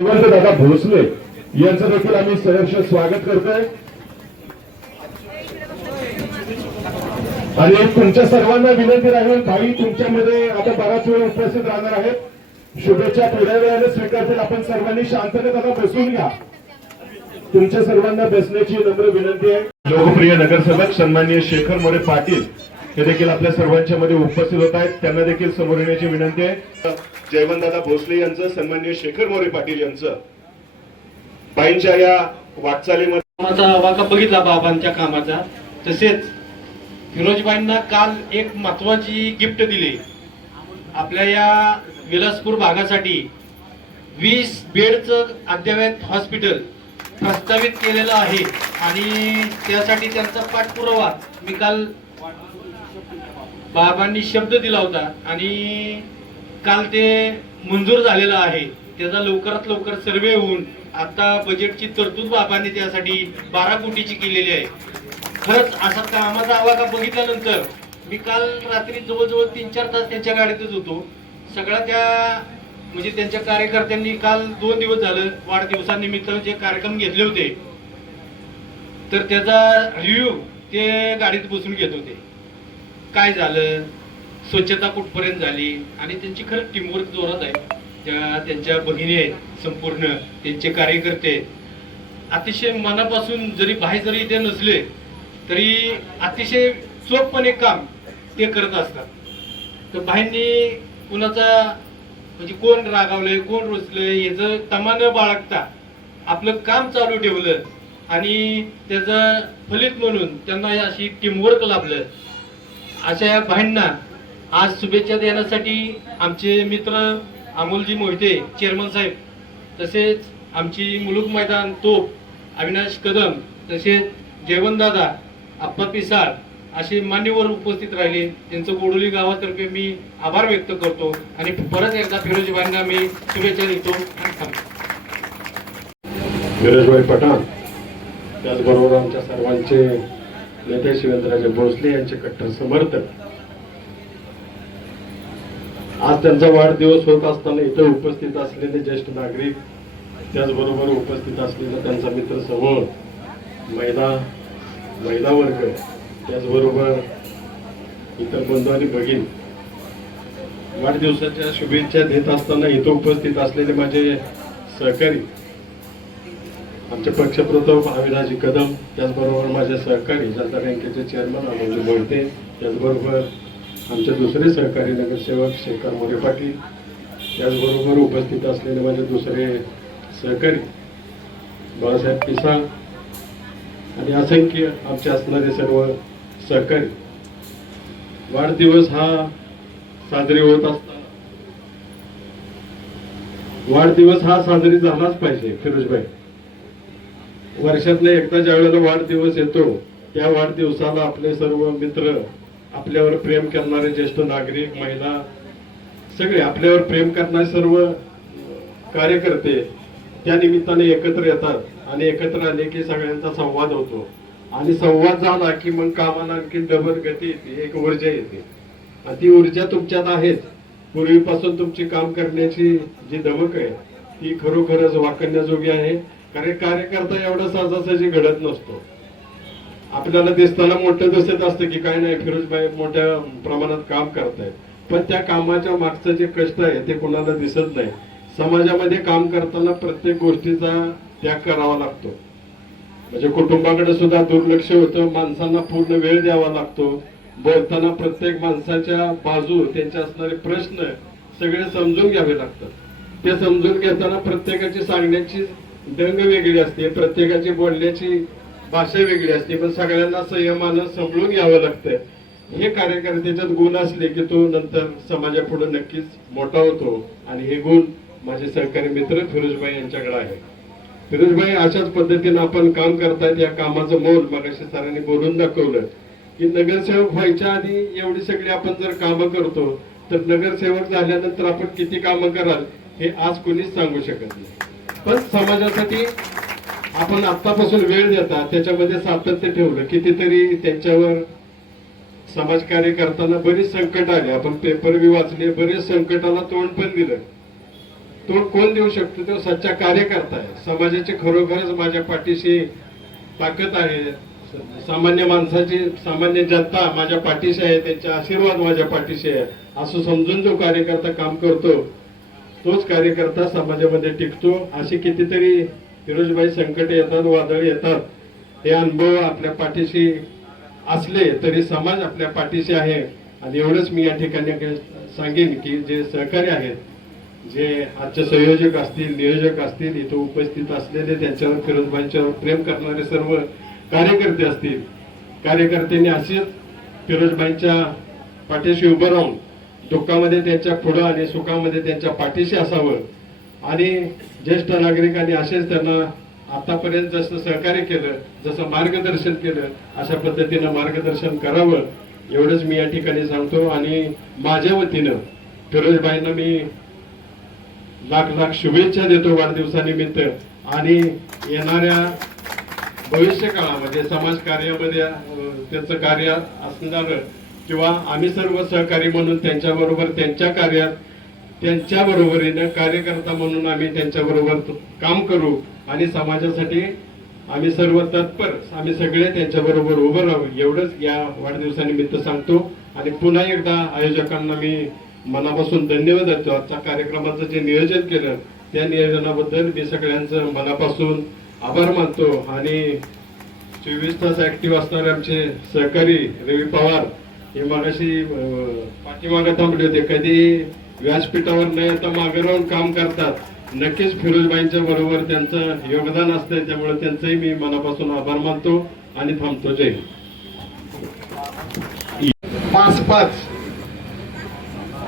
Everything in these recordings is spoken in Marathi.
श्रीमंत दादा भोसले यांचं देखील आम्ही सहर्ष स्वागत करतोय. आणि तुमच्या सर्वांना विनंती राहील भाई तुमच्यामध्ये आता बराच वेळ उपस्थित राहणार आहेत. शुभेच्छा थोड्या वेळाने स्वीकारतील. आपण सर्वांनी शांततेत आता बसून घ्या. तुमच्या सर्वांना बसण्याची नम्र विनंती आहे. लोकप्रिय नगरसेवक सन्माननीय शेखर मोरे पाटील हे देखील आपल्या सर्वांच्या मध्ये उपस्थित होत आहेत. त्यांना देखील समोर येण्याची विनंती आहे. जयवंतदादा भोसले यांचं सन्मान्य शेखर मोरे पाटील यांचं. बाईंच्या या वाटचालीमध्ये कामाचा आवाका बघितला बाबांच्या कामाचा. तसेच फिरोजबाईंना काल एक महत्वाची गिफ्ट दिली. आपल्या या विलासपूर भागासाठी वीस बेडचं अद्ययावत हॉस्पिटल प्रस्तावित केलेलं आहे. आणि त्यासाठी त्यांचा पाठपुरावा मी काल बाबांनी शब्द दिला होता आणि काल ते मंजूर झालेलं आहे. त्याचा लवकरात लवकर सर्वे होऊन आता बजेटची तरतूद बाबांनी त्यासाठी बारा कोटीची केलेली आहे. खरंच असा कामाचा आवाका बघितल्यानंतर मी काल रात्री जवळजवळ तीन चार तास त्यांच्या गाडीतच होतो. सगळ्या त्या म्हणजे त्यांच्या कार्यकर्त्यांनी काल दोन दिवस झालं वाढदिवसानिमित्त जे कार्यक्रम घेतले होते तर त्याचा रिव्ह्यू ते गाडीत बसून घेत होते. काय झालं? स्वच्छता कुठपर्यंत झाली? आणि त्यांची खरं टीमवर्क जोरात आहे. त्या त्यांच्या बहिणी आहेत संपूर्ण त्यांचे कार्यकर्ते. अतिशय मनापासून जरी बाहेर जरी इथे नसले तरी अतिशय चोखपणे काम ते करत असतात. तर बाहेरनी कुणाचा म्हणजे कोण रागावलंय कोण रोचलंय याचं तमा न बाळगता आपलं काम चालू ठेवलं आणि त्याचं फलित म्हणून त्यांना अशी टीमवर्क लाभलं. अशा या भाईंना आज शुभेच्छा देण्यासाठी आमचे मित्र अमोलजी मोहिते चेअरमन साहेब तसेच आमची मुलुक मैदान तोप अविनाश कदम तसेच जयवंतदादा आप्पा पिसाळ असे मान्यवर उपस्थित राहिले. त्यांचं गोडोली गावातर्फे मी आभार व्यक्त करतो आणि परत एकदा फिरोजीबाईंना मी शुभेच्छा देतो आणि विराजभाई पठाण त्याचबरोबर आमच्या सर्वांचे नेते शिवेंद्रराजे भोसले यांचे कट्टर समर्थक. आज त्यांचा वाढदिवस होत असताना इथं उपस्थित असलेले ज्येष्ठ नागरिक त्याचबरोबर उपस्थित असलेला त्यांचा मित्र समूह महिला महिला वर्ग त्याचबरोबर इतर बंधू आणि भगिनी. वाढदिवसाच्या शुभेच्छा देत असताना इथं उपस्थित असलेले माझे सहकारी आमचे पक्षप्रमुख अविनाजी कदम त्याचबरोबर माझे सहकारी जनता बँकेचे चेअरमन अमोलजी मोहिते त्याचबरोबर आमचे दुसरे सहकारी नगरसेवक शेखर मोरे पाटील त्याचबरोबर उपस्थित असलेले माझे दुसरे सहकारी बाळासाहेब पिसाळ आणि असंख्य आमचे असणारे सर्व सहकारी. वाढदिवस हा साजरी होत असता. वाढदिवस हा साजरी झालाच पाहिजे फिरोजभाई वर्षातल्या एकदा ज्या वेळेला वाढदिवस येतो त्या वाढदिवसाला आपले सर्व मित्र आपल्यावर प्रेम करणारे ज्येष्ठ नागरिक महिला सगळे आपल्यावर प्रेम करणारे सर्व कार्यकर्ते त्या निमित्ताने एकत्र येतात आणि एकत्र आले की सगळ्यांचा संवाद होतो. आणि संवाद झाला की मग कामाला आणखी डबल गती येते एक ऊर्जा येते. आणि ती ऊर्जा तुमच्यात आहेच पूर्वीपासून तुमची काम करण्याची जी धमक आहे ती खरोखरच वाकण्याजोगी आहे. कारण कार्यकर्ता एवढा सहजासहजी घडत नसतो. आपल्याला दिसताना मोठं दिसत असतं की काय नाही फिरोजबाई मोठ्या प्रमाणात काम करतायत. पण त्या कामाच्या मागचं जे कष्ट आहे ते कोणाला दिसत नाही. समाजामध्ये काम करताना प्रत्येक गोष्टीचा त्याग करावा लागतो. म्हणजे कुटुंबाकडे सुद्धा दुर्लक्ष होतं माणसांना पूर्ण वेळ द्यावा लागतो. बोलताना प्रत्येक माणसाच्या बाजू त्यांचे असणारे प्रश्न सगळे समजून घ्यावे लागतात. ते समजून घेताना प्रत्येकाची सांगण्याची दंग वेगळी असते प्रत्येकाची बोलण्याची भाषा वेगळी असते पण सगळ्यांना संयमानं समजून घ्यावं लागतं. हे कार्यकर्त्याच्यात गुण असले की तो नंतर समाजापुढे नक्कीच मोठा होतो. आणि हे गुण माझे सहकारी मित्र फिरोजभाई यांच्याकडे आहे. फिरोजभाई अशाच पद्धतीनं आपण काम करतायत या कामाचं मोल मगाशी सरांनी बोलून दाखवलं की नगरसेवक व्हायच्या आधी एवढी सगळी आपण जर कामं करतो तर नगरसेवक झाल्यानंतर आपण किती कामं कराल हे आज कोणीच सांगू शकत नाही. पण समाजासाठी आपण आतापासून वेळ देता त्याच्यामध्ये सातत्य ठेवलं. कितीतरी त्यांच्यावर समाजकार्य करताना बरीच संकट आले. आपण पेपर बी वाचले बरेच संकटाला तोंड पण दिलं. तोंड कोण देऊ शकतो? तो सच्चा कार्यकर्ता आहे. समाजाची खरोखरच माझ्या पाठीशी ताकद आहे. सामान्य माणसाची सामान्य जनता माझ्या पाठीशी आहे त्यांचे आशीर्वाद माझ्या पाठीशी आहे. असं समजून जो कार्यकर्ता काम करतो तोच कार्यकर्ता समाजामध्ये टिकतो. अशी कितीतरी फिरोजबाई संकट येतात वादळ येतात. हे अनुभव आपल्या पाठीशी असले तरी समाज आपल्या पाठीशी आहे. आणि एवढंच मी या ठिकाणी सांगेन की जे सहकारी आहेत जे आजचे संयोजक असतील नियोजक असतील इथं उपस्थित असलेले त्यांच्यावर फिरोजबाईंच्यावर प्रेम करणारे सर्व कार्यकर्ते असतील. कार्यकर्त्यांनी असेच फिरोजबाईंच्या पाठीशी उभं राहून दुःखामध्ये त्यांच्या पुढं आणि सुखामध्ये त्यांच्या पाठीशी असावं. आणि ज्येष्ठ नागरिकांनी असेच त्यांना आतापर्यंत जसं सहकार्य केलं जसं मार्गदर्शन केलं अशा पद्धतीनं मार्गदर्शन करावं एवढंच मी या ठिकाणी सांगतो. आणि माझ्या वतीनं फिरोजबाईंना मी लाख लाख शुभेच्छा देतो वाढदिवसानिमित्त. आणि येणाऱ्या भविष्य काळामध्ये समाज कार्यामध्ये त्यांचं कार्य असणारं किंवा आम्ही सर्व सहकारी म्हणून त्यांच्याबरोबर त्यांच्या कार्यात त्यांच्या बरोबरीनं कार्यकर्ता म्हणून आम्ही त्यांच्या बरोबर काम करू आणि समाजासाठी आम्ही सर्व तत्पर आम्ही सगळे त्यांच्या बरोबर उभं राहू. एवढंच या वाढदिवसानिमित्त सांगतो. आणि पुन्हा एकदा आयोजकांना मी मनापासून धन्यवाद देतो. आजच्या कार्यक्रमाचं जे नियोजन केलं त्या नियोजनाबद्दल मी सगळ्यांचं मनापासून आभार मानतो. आणि चोवीस तास ऍक्टिव्ह असणारे आमचे सहकारी रवी पवार हे मागाशी पाठीमागे थांबले होते. कधी व्यासपीठावर न येता मागे राहून काम करतात. नक्कीच फिरोजबाईंच्या बरोबर त्यांचं योगदान असतंय. त्यामुळे त्यांचंही मी मनापासून आभार मानतो आणि थांबतो. जय पाच पाच.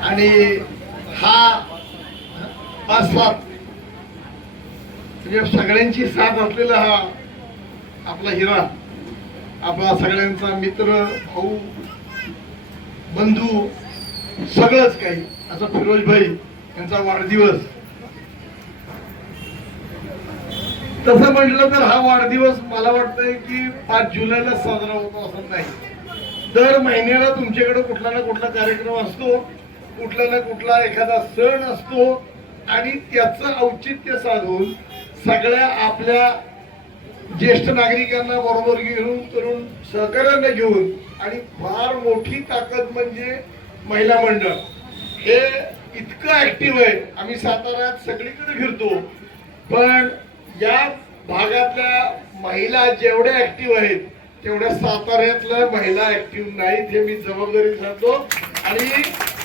आणि हा पाच सात. म्हणजे सगळ्यांची साथ असलेला हा आपला हिरा. आपला सगळ्यांचा मित्र भाऊ बंधू सगळंच काही. असं फिरोजभाई यांचा वाढदिवस. तसं म्हटलं तर हा वाढदिवस मला वाटतंय की पाच जुलैला साजरा होतो असं नाही. दर महिन्याला तुमच्याकडे कुठला ना कुठला कार्यक्रम असतो. कुठला ना कुठला एखादा सण असतो. आणि त्याचं औचित्य साधून सगळ्या आपल्या ज्येष्ठ नागरिकांना बरोबर घेऊन तरुण सहकार्याने घेऊन आणि फार मोठी ताकद म्हणजे महिला मंडळ. हे इतकं ऍक्टिव्ह आहे आम्ही साताऱ्यात सगळीकडे फिरतो. पण या भागातल्या महिला जेवढ्या ऍक्टिव्ह आहेत तेवढ्या साताऱ्यातल्या महिला ऍक्टिव्ह नाहीत हे मी जबाबदारी सांगतो. आणि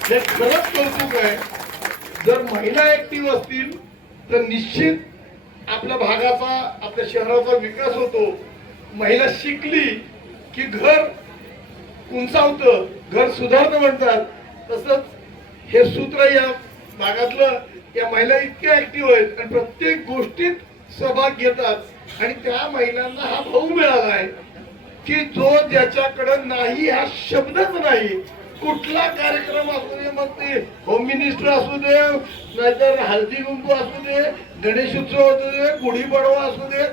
हे खरंच कौतुक आहे. जर महिला ऍक्टिव्ह असतील तर निश्चित आपल्या भागाचा आपल्या शहराचा विकास होतो. महिला शिकली की घर उंचावतं घर सुधारतं म्हणतात. तसंच हे सूत्र या भागातलं या महिला इतक्या ऍक्टिव्ह आहेत आणि प्रत्येक गोष्टीत सहभाग घेतात. आणि त्या महिलांना हा भाऊ मिळाला आहे की जो ज्याच्याकडं नाही हा शब्दच नाही. कुठला कार्यक्रम असू दे मग ते होम मिनिस्टर असू दे नाहीतर हळदी कुंकू असू दे गणेश उत्सव असू दे गुढीपाडवा असू दे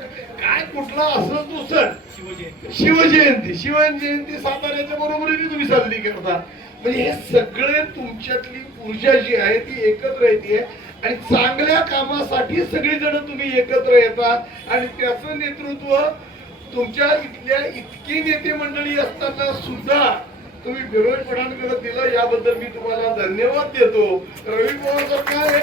काय कुठला असं तू सण. शिवजयंती. शिवजयंती साताऱ्याच्या बरोबरीने तुम्ही साजरी करता. म्हणजे हे सगळे तुमच्यातली ऊर्जा जी आहे ती एकत्र येते. आणि चांगल्या कामासाठी सगळीजण तुम्ही एकत्र येतात. आणि त्याचं नेतृत्व तुमच्या इथल्या इतकी नेते मंडळी असताना सुद्धा तुम्ही फिरोज दिलं याबद्दल मी तुम्हाला धन्यवाद देतो. रवी पवार काय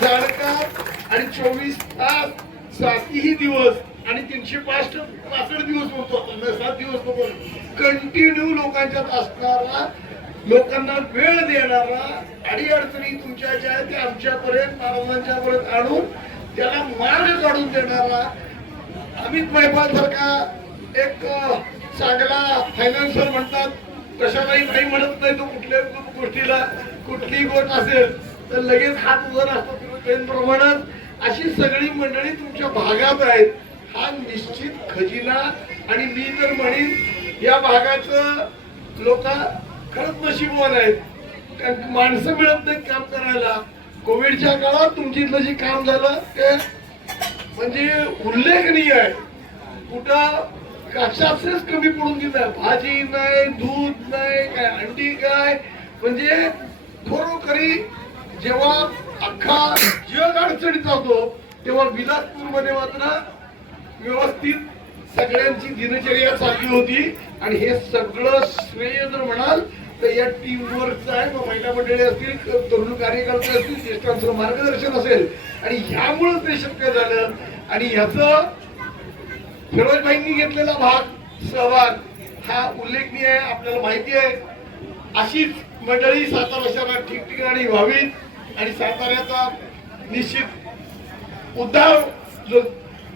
जाणकार आणि चोवीस तास सातही दिवस आणि तीनशे पासष्ट पासष्ट दिवस होतो सात दिवस होतो कंटिन्यू लोकांच्यात असणारा लोकांना वेळ देणारा अडीअडचणी तुमच्या ज्या आहेत त्या आमच्यापर्यंत महाराजांच्या पर्यंत आणून त्याला मार्ग काढून देणारा अमित मैपाल सारखा एक चांगला फायनान्सर म्हणतात. कशालाही नाही म्हणत नाही तो कुठल्या गोष्टीला कुठलीही गोष्ट असेल तर लगेच हात उभा असतो प्रमाणात अशी सगळी मंडळी तुमच्या भागात आहेत. हा निश्चित खजिना आणि मी तर म्हणेन या भागाचं लोक खरंच नशीबवान आहेत. कारण माणसं मिळत नाहीत काम करायला. कोविडच्या काळात तुमची इथलं जे काम झालं ते म्हणजे उल्लेखनीय आहे. कुठं कशाचेच कमी पडून दिलं भाजी नाही दूध नाही काय अंडी काय? म्हणजे खरोखरी जेव्हा अख्खा जग अडचणीत जातो तेव्हा विलासपूरमध्ये मात्र व्यवस्थित सगळ्यांची दिनचर्या चालली होती. आणि हे सगळं श्रेय जर म्हणाल तर या टीम वर्कचं आहे मग महिला मंडळी असतील तरुण कार्यकर्ते असतील ज्येष्ठांचं मार्गदर्शन असेल. आणि ह्यामुळं ते शक्य झालं. आणि ह्याचं फिरोजबाईंनी घेतलेला भाग सहभाग हा उल्लेखनीय आहे आपल्याला माहिती आहे. अशीच मंडळी सातारा शहरात ठिकठिकाणी व्हावीत आणि साताऱ्याचा निश्चित उद्धार जो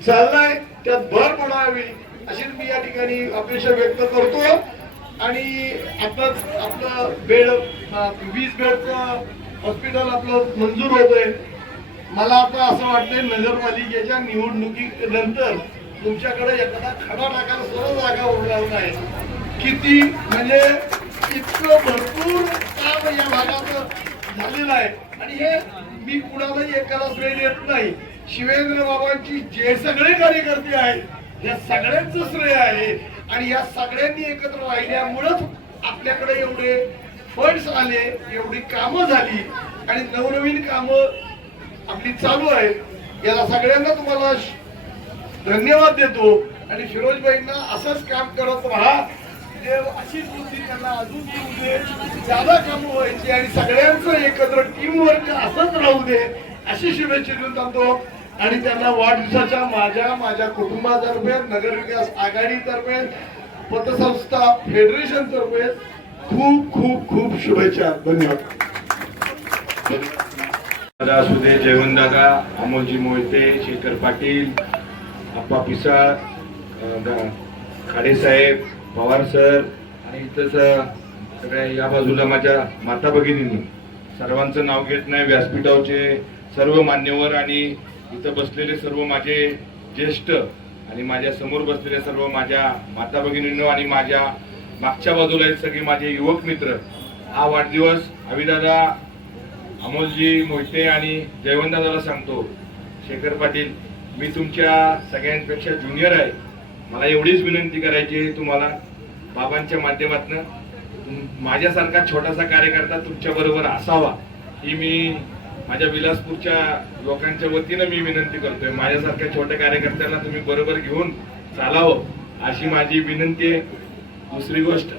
चाललाय त्यात भर पडावी अशी मी या ठिकाणी अपेक्षा व्यक्त करतो. आणि आताच आपलं बेड वीस बेडचं हॉस्पिटल आपलं मंजूर होतंय. मला आता असं वाटतंय नगरपालिकेच्या निवडणुकीनंतर तुमच्याकडे एखादा खडा टाकायला सुद्धा जागा उरणार नाही. किती म्हणजे इतकं भरपूर काम या भागात झालेलं आहे. आणि हे मी कुणालाही एकाला श्रेय देत नाही. शिवेंद्र बाबांची जे सगळे कार्यकर्ते आहेत या सगळ्यांचं श्रेय आहे. आणि या सगळ्यांनी एकत्र राहिल्यामुळंच आपल्याकडे एवढे फंड्स आले एवढी कामं झाली. आणि नवनवीन कामं आपली चालू आहेत. याला सगळ्यांना तुम्हाला धन्यवाद देतो. आणि फिरोजबाईंना असंच काम करत राहा. देव अशीच बुद्धी त्यांना अजून येऊ दे ज्यादा काम व्हायची आणि सगळ्यांचं एकत्र टीम वर्क असंच राहू दे अशी शुभेच्छा देऊन जातो आणि त्यांना वाढदिवसाच्या माझ्या माझ्या कुटुंबातर्फे नगरविकास आघाडीतर्फे पतसंस्था फेडरेशन तर्फे खूप खूप खूप शुभेच्छा. धन्यवाद. असू दे जयवंत दादा अमोलजी मोहिते शेखर पाटील आप्पा पिसाळ खाडेसाहेब पवार सर आणि इथंच सगळ्या या बाजूला माझ्या माता भगिनींनी. सर्वांचं नाव घेत नाही व्यासपीठावचे सर्व मान्यवर आणि इथं बसलेले सर्व माझे ज्येष्ठ आणि माझ्यासमोर बसलेले सर्व माझ्या माता भगिनींनो आणि माझ्या मागच्या बाजूला आहेत सगळे माझे युवक मित्र. हा वाढदिवस अभिदादा अमोलजी मोहिते आणि जयवंतदादाला सांगतो. शेखर पाटील मी तुमच्या सगळ्यांपेक्षा ज्युनियर आहे. मला एवढीच विनंती करायची आहे तुम्हाला. बाबांच्या माध्यमातून माझ्यासारखा छोटासा कार्यकर्ता तुमच्याबरोबर असावा ही मी माझ्या विलासपूरच्या लोकांच्या वतीनं मी विनंती करतोय. माझ्यासारख्या छोट्या कार्यकर्त्यांना तुम्ही बरोबर घेऊन चालावं अशी माझी विनंती आहे. दुसरी गोष्ट.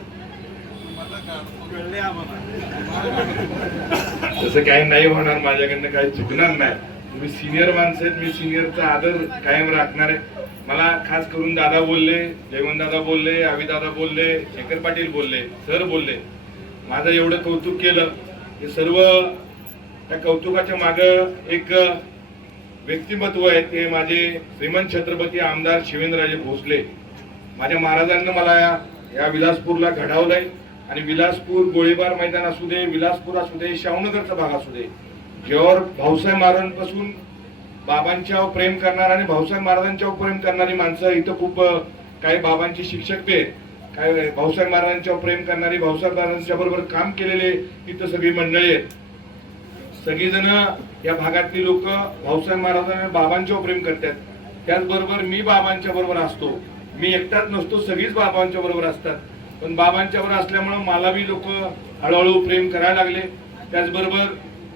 तसं काही नाही होणार माझ्याकडनं काही चुकणार नाही. मी सिनियर माणसं आहेत मी सिनियरचा आदर कायम राखणार आहे. मला खास करून दादा बोलले जयवंत दादा बोलले अविदादा बोलले शेखर पाटील बोलले सर बोलले. माझं एवढं कौतुक केलं हे सर्व त्या कौतुकाच्या मागं एक व्यक्तिमत्व आहे ते माझे श्रीमंत छत्रपती आमदार शिवेंद्रराजे भोसले. माझ्या महाराजांना मला या- या विलासपूरला घडवलंय. आणि विलासपूर गोळीबार मैदान असू दे विलासपूर असू दे शाहूनगरचा भाग असू दे जेव्हा भाऊसाहेब महाराजांपासून बाबांच्यावर प्रेम करणार आणि भाऊसाहेब महाराजांच्यावर प्रेम करणारी माणसं इथं खूप काही बाबांचे शिक्षक बी आहेत काय भाऊसाहेब महाराजांच्यावर प्रेम करणारी भाऊसाहेब महाराजांच्या बरोबर काम केलेले इथं सगळी मंडळी आहेत. सगळीजण या भागातली लोक भाऊसाहेब महाराजांना बाबांच्यावर प्रेम करतात. त्याचबरोबर मी बाबांच्या बरोबर असतो. मी एकटाच नसतो सगळीच बाबांच्या बरोबर असतात. पण बाबांच्या बरोबर असल्यामुळं मला बी लोक हळूहळू प्रेम करायला लागले. त्याचबरोबर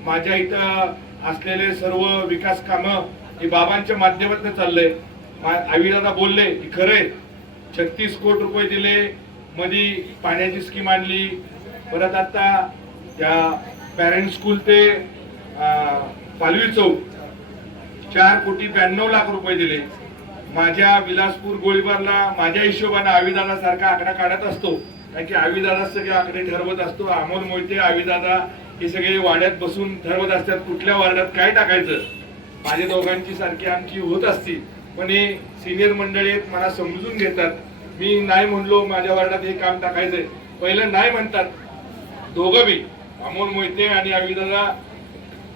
माझ्या इथं असलेले सर्व विकास कामं हे बाबांच्या माध्यमातून चाललंय. आविदादा बोलले की खरंय छत्तीस कोटी रुपये दिले मधी पाण्याची स्कीम आणली. परत आता त्या पॅरेंट स्कूल ते पालवी चौक चार कोटी ब्याण्णव लाख रुपये दिले. माझ्या विलासपूर गोळीबारला माझ्या हिशोबाने आविदादा सारखा आकडा काढत असतो. कारण की आविदादा सगळे आकडे ठरवत असतो. अमोल मोहिते आविदादा हे सगळे वाड्यात बसून ठरवत असतात कुठल्या वार्डात काय टाकायचं. माझ्या दोघांची सारखी आमची होत असती पण हे सिनियर मंडळी मला समजून घेतात. मी नाही म्हणलो माझ्या वार्डात हे काम टाकायचंय. पहिलं नाही म्हणतात. दोघं बी अमोल मोहिते आणि अविदादा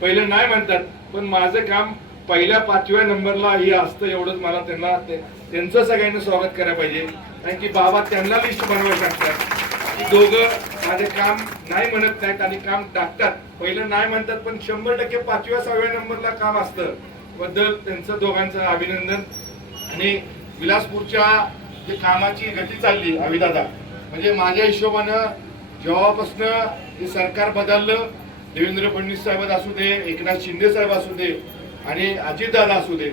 पहिलं नाही म्हणतात. पण माझं काम पहिल्या पाचव्या नंबरला हे असतं एवढंच मला त्यांना त्यांचं सगळ्यांना स्वागत करायला पाहिजे. कारण की बाबा त्यांना लिस्ट बनवायला सांगतात. दोघं माझे काम नाही म्हणत नाहीत आणि काम टाकतात. पहिलं नाही म्हणतात पण शंभर टक्के पाचव्या सहाव्या नंबरला काम असतं. बद्दल त्यांचं दोघांचं अभिनंदन. आणि विलासपूरच्या जे कामाची गती चालली अविदादा म्हणजे माझ्या हिशोबानं जेव्हापासनं हे सरकार बदललं देवेंद्र फडणवीस साहेब असू दे एकनाथ शिंदे साहेब असू दे आणि अजितदादा असू दे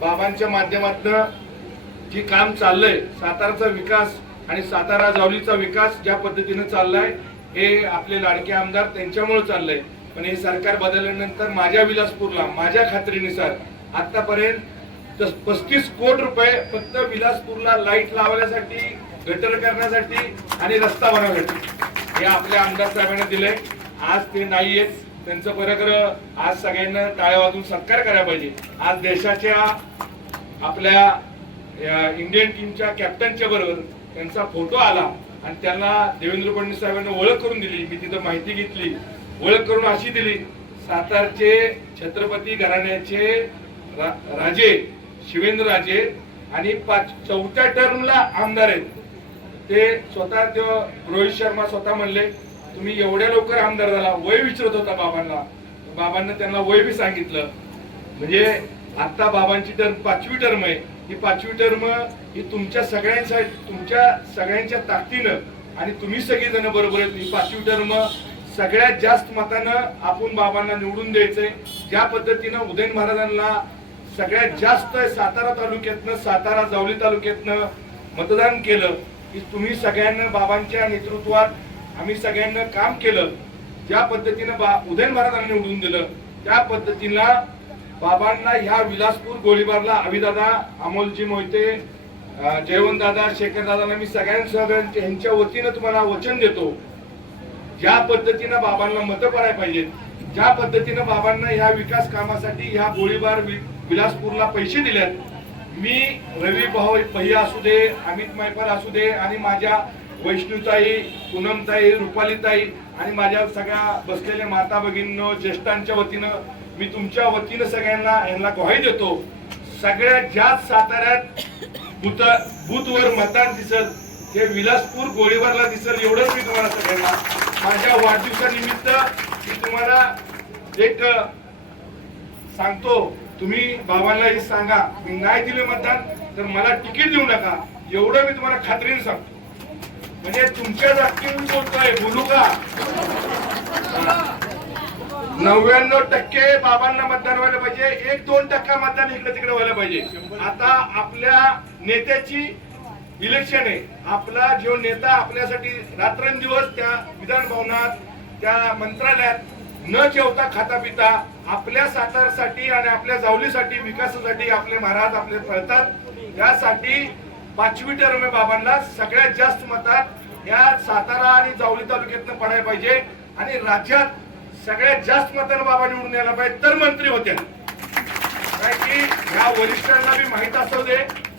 बाबांच्या माध्यमातनं जे काम चाललंय साताराचा विकास आणि सातारा जावलीचा विकास ज्या पद्धतीनं चाललाय हे आपले लाडके आमदार त्यांच्यामुळे चाललंय. पण हे सरकार बदलल्यानंतर माझ्या विलासपूरला माझ्या खात्रीनुसार आतापर्यंत पस्तीस कोट रुपये फक्त विलासपूरला लाइट लावण्यासाठी गटर करण्यासाठी आणि रस्ता बनवण्यासाठी हे आपल्या आमदार साहेबांना दिलंय. आज ते नाहीयेत. त्यांचं बरं आज सगळ्यांना टाळ्या वाजून सत्कार करायला पाहिजे. आज देशाच्या आपल्या इंडियन टीमच्या कॅप्टनच्या बरोबर त्यांचा फोटो आला आणि त्यांना देवेंद्र फडणवीस साहेबांनी ओळख करून दिली. मी तिथं माहिती घेतली. ओळख करून अशी दिली सातारचे छत्रपती घराण्याचे रा- राजे शिवेंद्र राजे आणि पाच चौथ्या टर्मला आमदार आहेत. ते स्वतः ते रोहित शर्मा स्वतः म्हणले तुम्ही एवढ्या लवकर आमदार झाला वय विचारत होता बाबांना. बाबांना त्यांना वय बी सांगितलं. म्हणजे आता बाबांची टर्म पाचवी टर्म आहे. ही पाचवी टर्म ही तुमच्या सगळ्यांसाठी तुमच्या सगळ्यांच्या ताकदीनं आणि तुम्ही सगळीजण बरोबर आहेत. ही पाचवी टर्म सगळ्यात जास्त मतानं आपण बाबांना निवडून द्यायचंय. ज्या पद्धतीनं उदयन महाराजांना सगळ्यात जास्त सातारा तालुक्यातनं सातारा जावली तालुक्यातनं मतदान केलं की तुम्ही सगळ्यांना बाबांच्या नेतृत्वात आम्ही सगळ्यांना काम केलं. ज्या पद्धतीनं बा उदयन महाराजांना निवडून दिलं त्या पद्धतीला बाबांना ह्या विलासपूर गोळीबारला अभिदादा अमोलजी मोहिते जयवंतदादा शेखरदादांना मी सगळ्यांसह यांच्या वतीनं तुम्हाला वचन देतो. ज्या पद्धतीनं बाबांना मतं पडायला पाहिजेत ज्या पद्धतीनं बाबांना ह्या विकास कामासाठी ह्या गोळीबार विलासपूरला पैसे दिलेत मी रवी भाऊ पहिया असू दे अमित मैफल असू दे आणि माझ्या वैष्णूताई पूनमताई रुपालीताई आणि माझ्या सगळ्या बसलेल्या माता भगिनींनो ज्येष्ठांच्या वतीनं मी तुमच्या वतीनं सगळ्यांना यांना ग्वाही देतो. सगळ्यात जास्त साताऱ्यात बुत बुथवर मतदान दिसत. हे विलासपूर गोळीबारला दिसल एवढंच मी तुम्हाला सगळ्यांना. माझ्या वाढदिवसानिमित्त मी तुम्हाला एक सांगतो. तुम्ही बाबांना हे सांगा. मी नाही दिले मतदान तर मला तिकीट देऊ नका. एवढं मी तुम्हाला खात्रीने सांगतो. म्हणजे तुमच्या जागती बोलतोय बोलू का? नव्याण्णव टक्के बाबांना मतदान व्हायला पाहिजे. एक दोन टक्का मतदान इकडे तिकडे व्हायला पाहिजे. आता आपल्या नेत्याची इलेक्शन आहे. आपला जो नेता आपल्यासाठी रात्रंदिवस त्या विधान भवनात त्या मंत्रालयात न जेवता खाता पिता आपल्या सातारसाठी आणि आपल्या जावलीसाठी विकासासाठी आपले महाराज आपले पळतात. यासाठी पाचवी टर्म बाबांना. सगळ्यात जास्त मतात या सातारा आणि जावली तालुक्यातनं पडायला पाहिजे. आणि राज्यात सगळ्यात जास्त मतानं बाबा निवडून यायला पाहिजे तर मंत्री होते. काय की ह्या वरिष्ठांना बी माहीत असू दे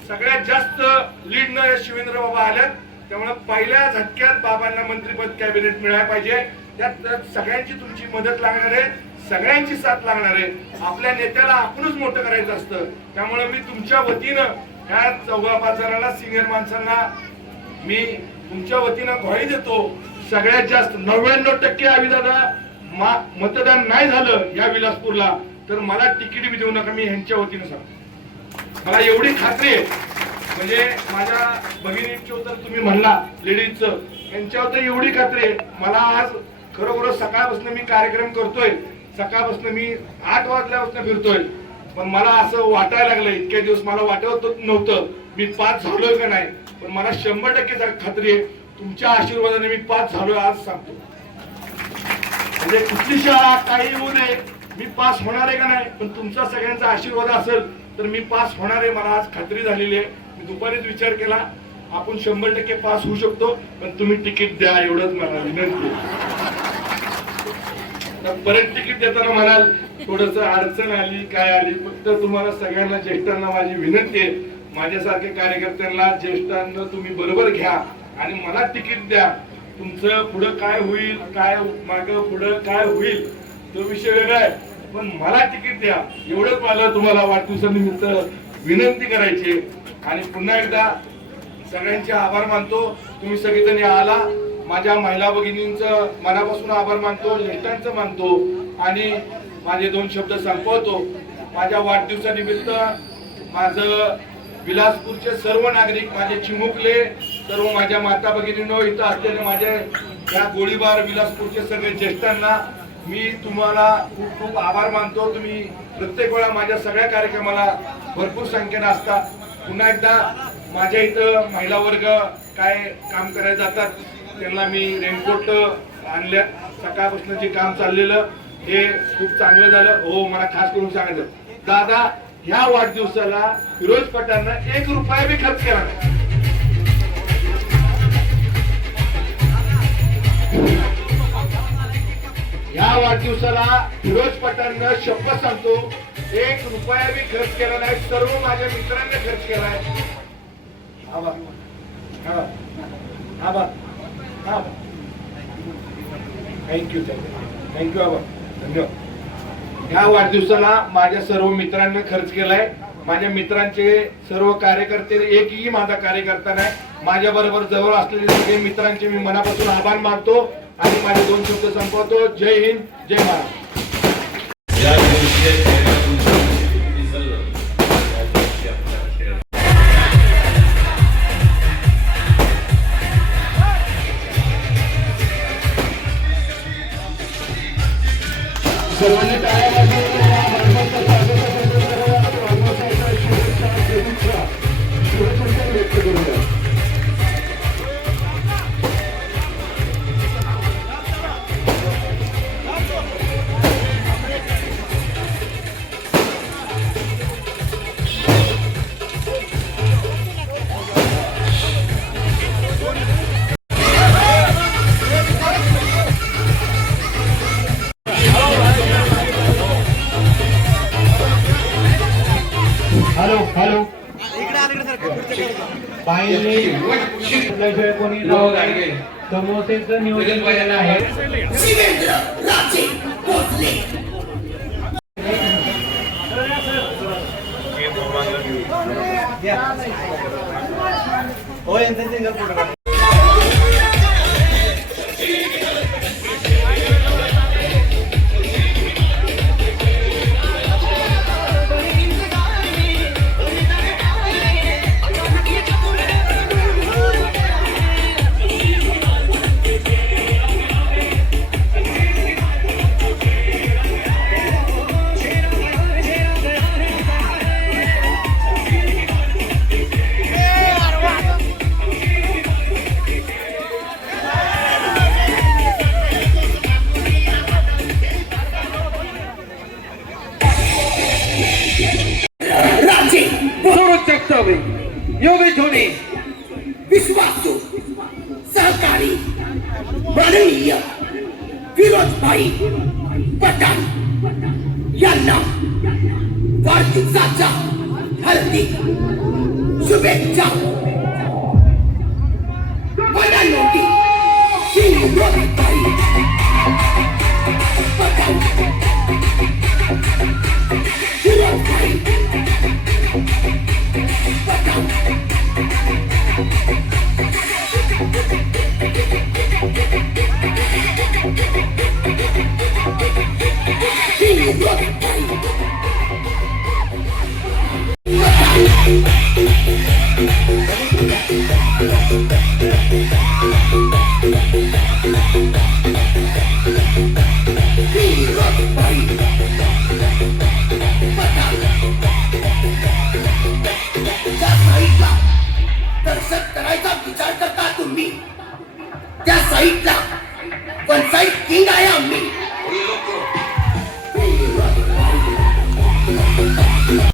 सगळ्यात जास्त लीड न शिवेंद्र बाबा आल्यात. त्यामुळे पहिल्या झटक्यात बाबांना मंत्रीपद कॅबिनेट मिळायला पाहिजे. त्यात सगळ्यांची तुमची मदत लागणार आहे सगळ्यांची साथ लागणार आहे. आपल्या नेत्याला आपणच मोठं करायचं असतं. त्यामुळे मी तुमच्या वतीनं ह्या चौघा पाच जणांना सिनियर माणसांना मी तुमच्या वतीनं ग्वाही देतो. सगळ्यात जास्त नव्याण्णव टक्के अभिदादा मतदान नाही झालं या विलासपूरला तर मला तिकीट बी देऊ नका मी ह्यांच्या वतीनं सांगतो मला एवढी खात्री आहे. म्हणजे माझ्या भगिनींची तर तुम्ही म्हणला लेडीजचं. यांच्यावर तर एवढी खात्री आहे. मला आज खरोखर सकाळपासून मी कार्यक्रम करतोय. सकाळपासून मी आठ वाजल्यापासून फिरतोय. पण मला असं वाटायला लागलं इतक्या दिवस मला वाटत नव्हतं मी पाच झालोय का नाही. पण मला शंभर टक्के खात्री आहे. तुमच्या आशीर्वादाने मी पाच झालोय आज सांगतो. म्हणजे कुठली शाळा काही होऊ नये. मी पास होणार आहे का नाही? पण तुमचा सगळ्यांचा आशीर्वाद असेल तर मी पास होणार आहे. मला आज खात्री झालेली आहे. मी दुपारीच विचार केला. आपण शंभर टक्के पास होऊ शकतो पण तुम्ही तिकीट द्या एवढंच मला विनंती तर परत तिकीट देताना म्हणाल थोडस अडचण आली काय आली? फक्त तुम्हाला सगळ्यांना ज्येष्ठांना माझी विनंती आहे. माझ्यासारख्या कार्यकर्त्यांना ज्येष्ठांना तुम्ही बरोबर घ्या आणि मला तिकीट द्या. तुमचं पुढं काय होईल काय माग पुढं काय होईल तो विषय वेगळा आहे. पण मला तिकीट द्या. एवढंच मला तुम्हाला वाढदिवसानिमित्त विनंती करायची आणि पुन्हा एकदा सगळ्यांचे आभार मानतो. तुम्ही सगळेजणी आला. माझ्या महिला भगिनींचं मनापासून आभार मानतो. ज्येष्ठांचं मानतो. आणि माझे दोन शब्द संपवतो. माझ्या वाढदिवसानिमित्त माझं विलासपूरचे सर्व नागरिक माझे चिमुकले सर्व हो, माझ्या माता भगिनींनो इथं असलेले माझ्या या गोळीबार विलासपूरचे सगळे ज्येष्ठांना मी तुम्हाला खूप खूप आभार मानतो. तुम्ही प्रत्येक वेळा माझ्या सगळ्या कार्यक्रमाला भरपूर संख्येनं असता. पुन्हा एकदा माझ्या इथं महिला वर्ग काय काम करायला जातात त्यांना मी रेनकोट आणल्या सकाळपासून जे काम चाललेलं. हे खूप चांगलं झालं. हो मला खास करून सांगायचं. दादा ह्या वाढदिवसाला फिरोज पटांना एक रुपया बी खर्च केला नाही. या वाढदिवसाला फिरोज पटांना शब्द सांगतो. एक रुपया मी खर्च केला नाही सर्व माझ्या मित्रांनी खर्च केला आहे. थँक्यू थँक्यू थँक्यू आभार धन्यवाद. ह्या वाढदिवसाला माझ्या सर्व मित्रांनी खर्च केलाय. माझ्या मित्रांचे सर्व कार्यकर्ते एकही माझा कार्यकर्ता नाही. माझ्या बरोबर जवळ असलेले सगळे मित्रांचे मी मनापासून आभार मानतो आणि माझे दोन शब्द संपवतो. जय हिंद जय महाराष्ट्र हॅलो हॅलो। बाईने कुठल्याशिवाय कोणी जाऊ नये. समोसेचं नियोजन केलेलं आहे राजे